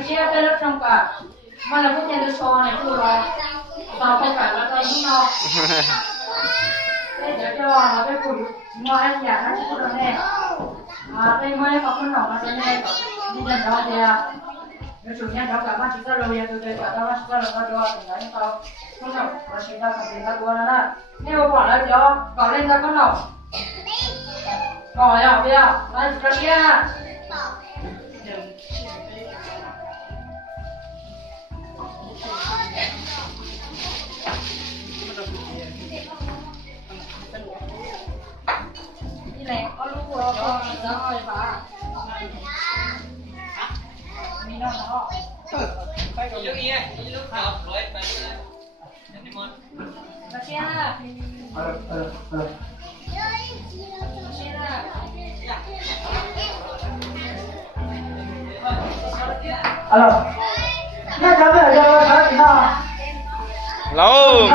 Kasi ate lang trong ka. Malapot niya doon sa ano puro. Tao ka la tayo no. Eh jadi orang apa pun semua yang nanti pun ni. Tapi mana kapun nak macam ni. Ni dah dah dia. Maksudnya dah kat macam kita lalu yang tu dia kat dalam kita lalu doa tinggal ni tahu. Kalau masih dah sampai dah dua nana. Ni apa lah dia? Kalau ni tak kenal. Kalau ya dia, nanti kerja. Này có lúc có đó rồi bà mình đâu đó lúc ý ấy lúc nào rồi bạn đi mòn bà xe alo, nhớ cháu về cho cháu thì sao? Lâu.